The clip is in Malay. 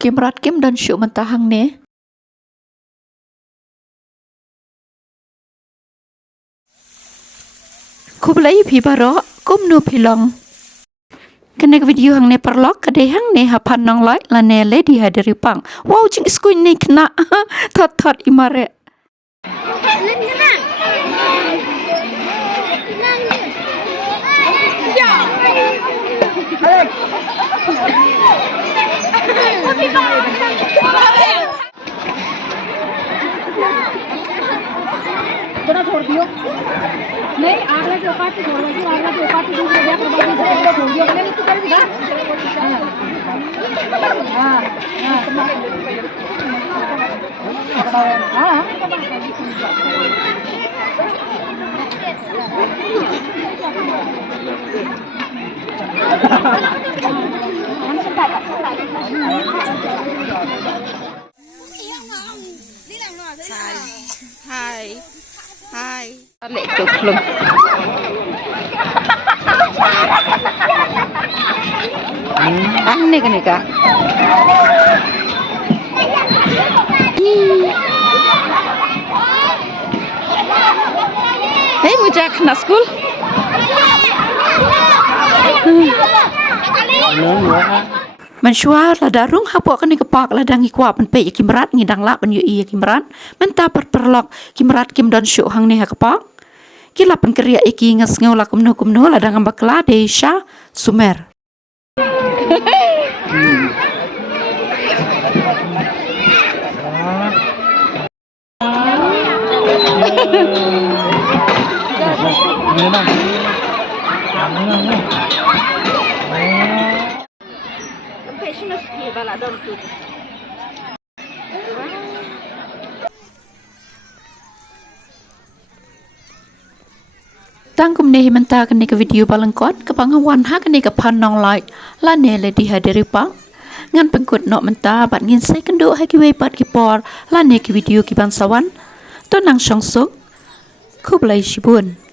Kim rat kim dan syuk mentahang ne. Kublai pi baro kum nu pilong. Kena video hang ne perlok kadai hang ne hapan nong lai la ne le di hadiri pang. Wow cing iskuin ne kena tot imare. जरा छोड़ दियो नहीं आगरा के औकात छोड़ दो आगरा के औकात दूसरे जगह पर बाकी जगह छोड़ दियो मैंने तो कर दिया हां हां Hai. Hai. Lek tuklum. Aneh kan Kak? Hei mujak na school? Mensyuar la darung hapok kan kepak la dangi kuap men pe kimrat ngidang lak ben yu iya kimrat menta perlok kimrat kim don syuk hang ne ha kepak kila pen keria iki ngas ngau la kumno la dang bakla Desha Sumer. Tangkum ne menta kan ke video balengkot ke pangawan ha kan ke pan nong like la ne le di hadiri pang ngan pengkut nok menta bat ngin sai kan do ha ki we pat ki por la ne ki video ki ban sawan to nang song sok Kublai Shibun.